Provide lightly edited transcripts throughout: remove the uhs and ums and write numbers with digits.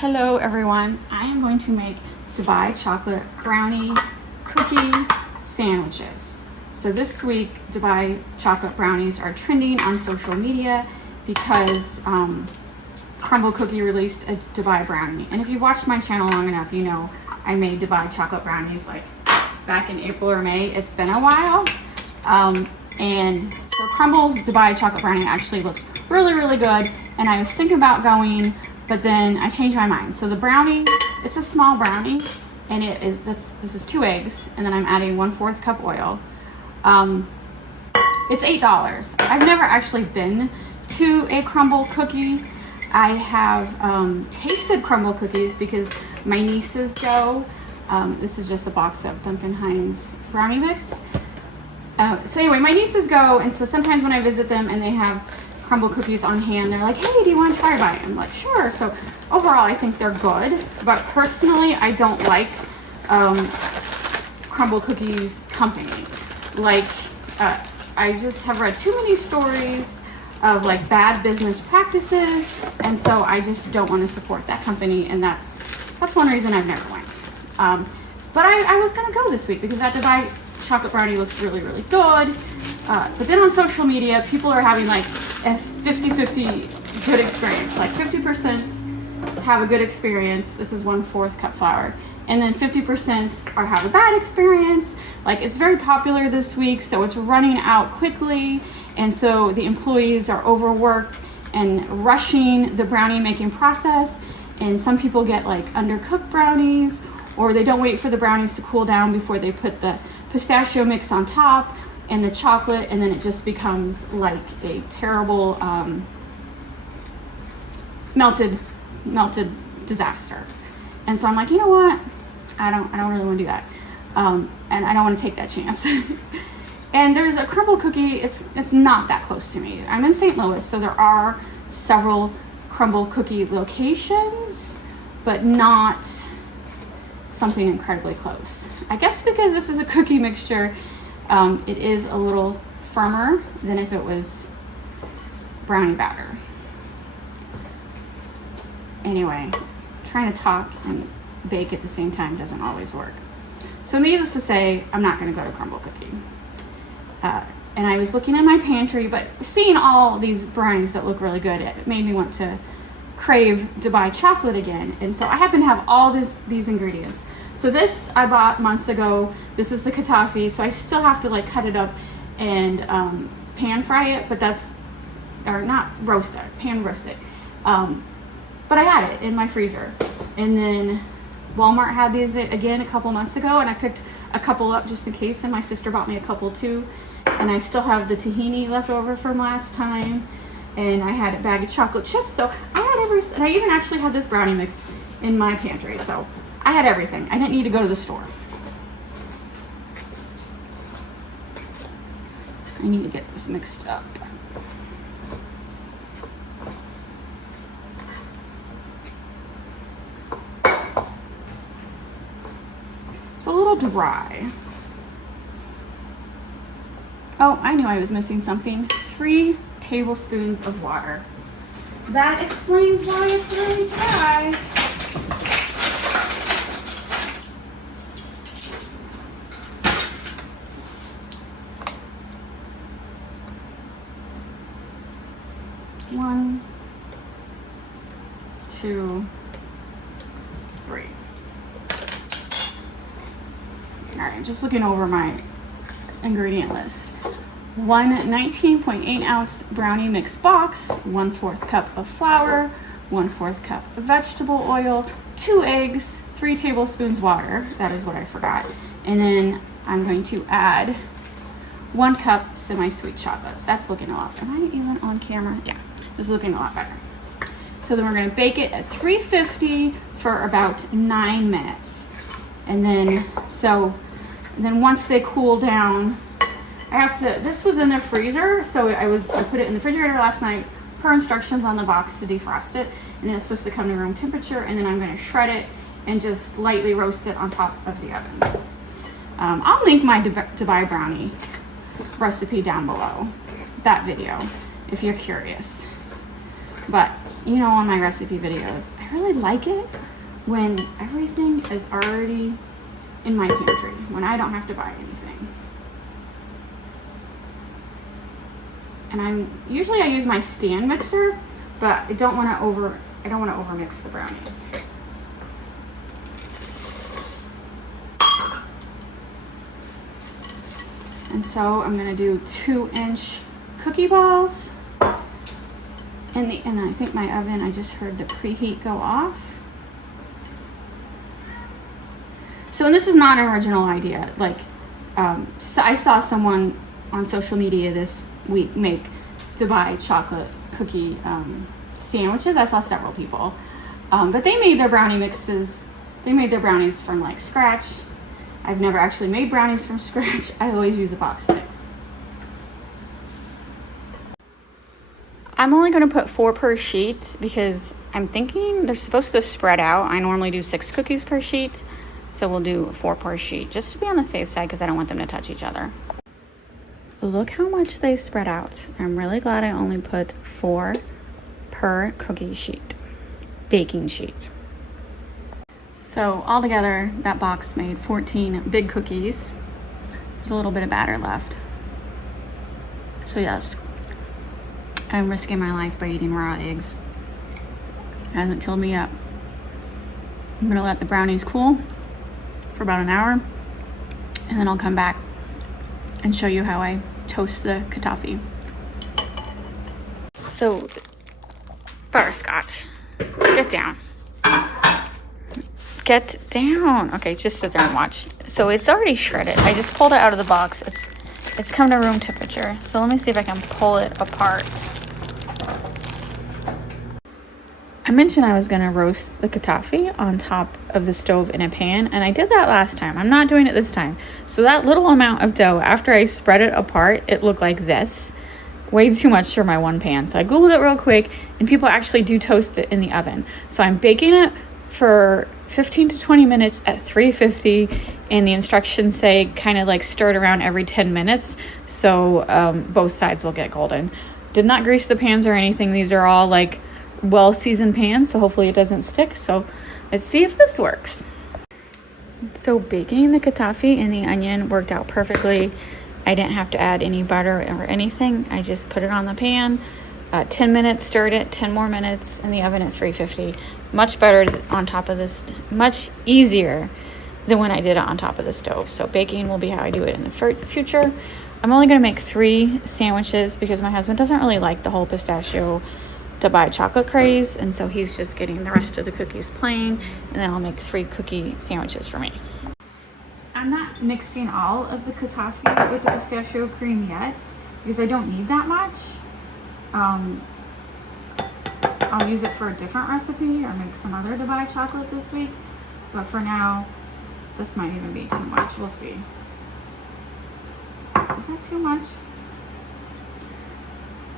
Hello everyone, I am going to make Dubai Chocolate Brownie Cookie Sandwiches. So this week, Dubai Chocolate Brownies are trending on social media because Crumble Cookie released a Dubai Brownie. And if you've watched my channel long enough, you know I made Dubai Chocolate Brownies like back in April or May. It's been a while. And so Crumble's Dubai Chocolate Brownie actually looks really good. And I was thinking about going, but then I changed my mind. So the brownie, it's a small brownie, and this is 2 eggs, and then I'm adding 1/4 cup oil. It's $8. I've never actually been to a Crumble cookie. I have tasted Crumble cookies because my nieces go. This is just a box of Duncan Hines brownie mix. So anyway, my nieces go, and so sometimes when I visit them and they have Crumble cookies on hand, they're like, hey, do you want to try by? I'm like, sure. So overall, I think they're good, but personally, I don't like Crumble Cookies company. Like, I just have read too many stories of like bad business practices, and so I just don't want to support that company, and that's one reason I've never went. But I was gonna go this week because that Dubai Chocolate Brownie looks really good. But then on social media, people are having like a 50-50 good experience. Like 50% have a good experience. This is 1/4 cup flour. And then 50% have a bad experience. Like it's very popular this week, so it's running out quickly. And so the employees are overworked and rushing the brownie making process. And some people get like undercooked brownies, or they don't wait for the brownies to cool down before they put the pistachio mix on top and the chocolate, and then it just becomes like a terrible melted disaster. And so I'm like, you know what? I don't really want to do that, and I don't want to take that chance. And there's a Crumble cookie. It's not that close to me. I'm in St. Louis, so there are several Crumble cookie locations, but not something incredibly close. I guess because this is a cookie mixture, it is a little firmer than if it was brownie batter. Anyway, trying to talk and bake at the same time doesn't always work. So needless to say, I'm not going to go to Crumble Cookie. And I was looking in my pantry, but seeing all these brownies that look really good, it made me want to crave Dubai chocolate again. And so I happen to have all these ingredients. So this I bought months ago. This is the katafi, so I still have to like cut it up and pan fry it, but not roast it, pan roast it. But I had it in my freezer. And then Walmart had these again a couple months ago, and I picked a couple up just in case, and my sister bought me a couple too. And I still have the tahini left over from last time, and I had a bag of chocolate chips. So I had and I even actually had this brownie mix in my pantry. So I had everything. I didn't need to go to the store. I need to get this mixed up. It's a little dry. Oh, I knew I was missing something. 3 tablespoons of water. That explains why it's really dry. One, 2, 3. All right, just looking over my ingredient list. 1 19.8 ounce brownie mix box, 1/4 cup of flour, 1/4 cup of vegetable oil, 2 eggs, 3 tablespoons water. That is what I forgot. And then I'm going to add 1 cup semi-sweet chocolates. That's looking a lot. Am I even on camera? Yeah, this is looking a lot better. So then we're going to bake it at 350 for about 9 minutes. And then once they cool down, this was in the freezer, so I put it in the refrigerator last night per instructions on the box to defrost it, and then it's supposed to come to room temperature, and then I'm going to shred it and just lightly roast it on top of the oven. I'll link my Dubai brownie recipe down below, that video, if you're curious. But you know, on my recipe videos, I really like it when everything is already in my pantry, when I don't have to buy anything. And I use my stand mixer, but I don't want to overmix the brownies. And so I'm gonna do 2-inch cookie balls. And I think my oven, I just heard the preheat go off. So, and this is not an original idea. Like, so I saw someone on social media this week make Dubai chocolate cookie sandwiches. I saw several people, but they made their brownie mixes. They made their brownies from like scratch. I've never actually made brownies from scratch. I always use a box mix. I'm only going to put 4 per sheet because I'm thinking they're supposed to spread out. I normally do 6 cookies per sheet, so we'll do 4 per sheet just to be on the safe side because I don't want them to touch each other. Look how much they spread out. I'm really glad I only put 4 per cookie sheet, baking sheet. So altogether, that box made 14 big cookies. There's a little bit of batter left. So yes, I'm risking my life by eating raw eggs. It hasn't killed me yet. I'm gonna let the brownies cool for about an hour, and then I'll come back and show you how I toast the katafi. So, butterscotch, get down. Get down. Okay, just sit there and watch. So it's already shredded. I just pulled it out of the box. It's come to room temperature. So let me see if I can pull it apart. I mentioned I was gonna roast the katafi on top of the stove in a pan, and I did that last time. I'm not doing it this time. So that little amount of dough, after I spread it apart, it looked like this. Way too much for my one pan. So I Googled it real quick, and people actually do toast it in the oven. So I'm baking it for 15 to 20 minutes at 350, and the instructions say kind of like stir it around every 10 minutes so both sides will get golden. Did not grease the pans or anything. These are all like well seasoned pans, so hopefully it doesn't stick. So let's see if this works. So baking the katafi and the onion worked out perfectly. I didn't have to add any butter or anything. I just put it on the pan, 10 minutes, stirred it, 10 more minutes in the oven at 350. Much better on top of this, much easier than when I did it on top of the stove. So baking will be how I do it in the future. I'm only going to make 3 sandwiches because my husband doesn't really like the whole pistachio Dubai chocolate craze, and so he's just getting the rest of the cookies plain, and then I'll make 3 cookie sandwiches for me. I'm not mixing all of the katafi with the pistachio cream yet because I don't need that much. I'll use it for a different recipe or make some other Dubai chocolate this week, but for now this might even be too much. We'll see. Is that too much?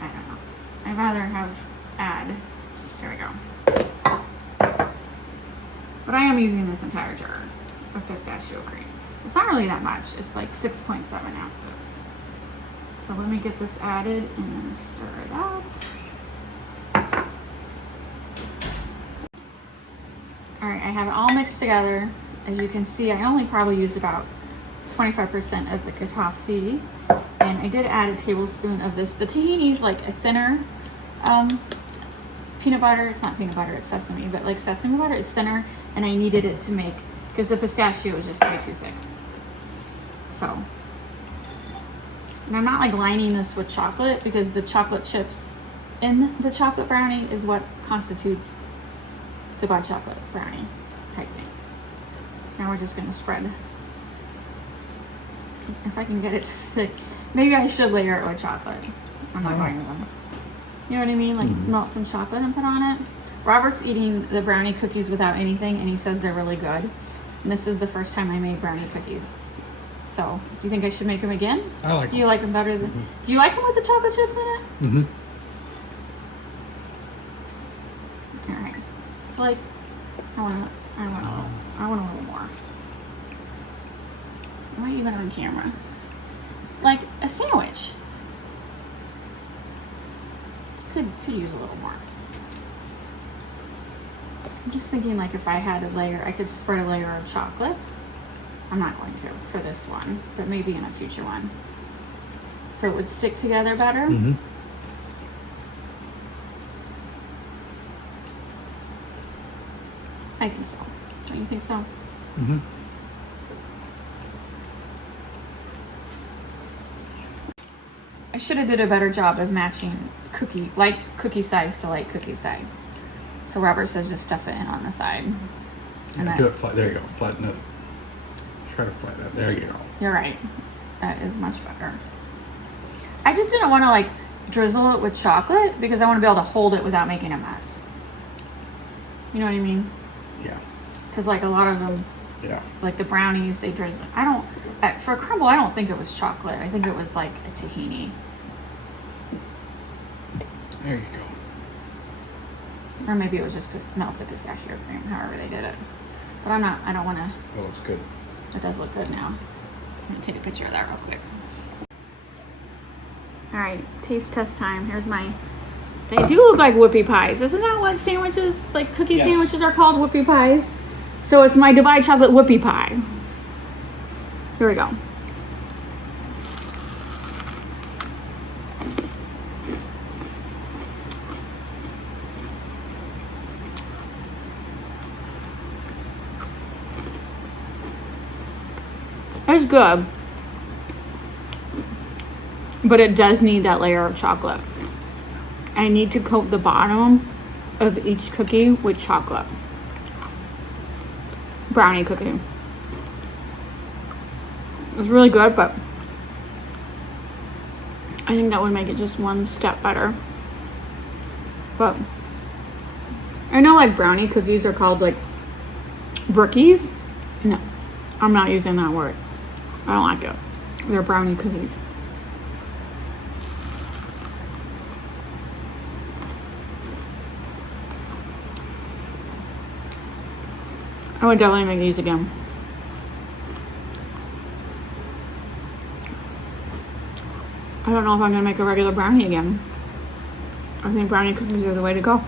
I don't know. I'd rather add, there we go. But I am using this entire jar of pistachio cream. It's not really that much. It's like 6.7 ounces. So let me get this added and then stir it up. All right, I have it all mixed together. As you can see, I only probably used about 25% of the katafi, and I did add a tablespoon of this. The tahini is like a thinner peanut butter. It's not peanut butter, it's sesame, but like sesame butter, it's thinner, and I needed it to make, because the pistachio is just way too thick. So, and I'm not like lining this with chocolate because the chocolate chips in the chocolate brownie is what constitutes Dubai chocolate brownie type thing. So now we're just gonna spread. If I can get it to stick, maybe I should layer it with chocolate. I'm not going with them. You know what I mean? Like melt some chocolate and put on it. Robert's eating the brownie cookies without anything, and he says they're really good. And this is the first time I made brownie cookies. So, do you think I should make them again? I like them. Do you like them better than? Do you like them with the chocolate chips in it? Mm-hmm. All right. So, like, I want a little more. Am I even on camera? Like a sandwich. Could use a little more. I'm just thinking like if I had a layer, I could spread a layer of chocolate. I'm not going to for this one, but maybe in a future one. So it would stick together better. Mm-hmm. I think so. Don't you think so? Mm-hmm. I should have did a better job of matching light cookie size to light cookie side. So Robert says just stuff it in on the side. Yeah, do it flat. There you go. Flatten it. Try to flatten it. There you go. You're right. That is much better. I just didn't want to like drizzle it with chocolate because I want to be able to hold it without making a mess. You know what I mean? Yeah. Because like a lot of them, Yeah. like the brownies, they drizzle. For a crumble, I don't think it was chocolate. I think it was like a tahini. There you go. Or maybe it was just melted pistachio cream, however they did it. But I don't want to. That looks good. It does look good now. I'm going to take a picture of that real quick. All right, taste test time. Here's my, they do look like whoopie pies. Isn't that what sandwiches, like cookie sandwiches are called, whoopie pies? So it's my Dubai Chocolate Whoopie Pie. Here we go. It's good, but it does need that layer of chocolate. I need to coat the bottom of each cookie with chocolate. Brownie cookie. It's really good, but I think that would make it just one step better. But I know like brownie cookies are called like brookies. No, I'm not using that word. I don't like it. They're brownie cookies. I would definitely make these again. I don't know if I'm gonna make a regular brownie again. I think brownie cookies are the way to go.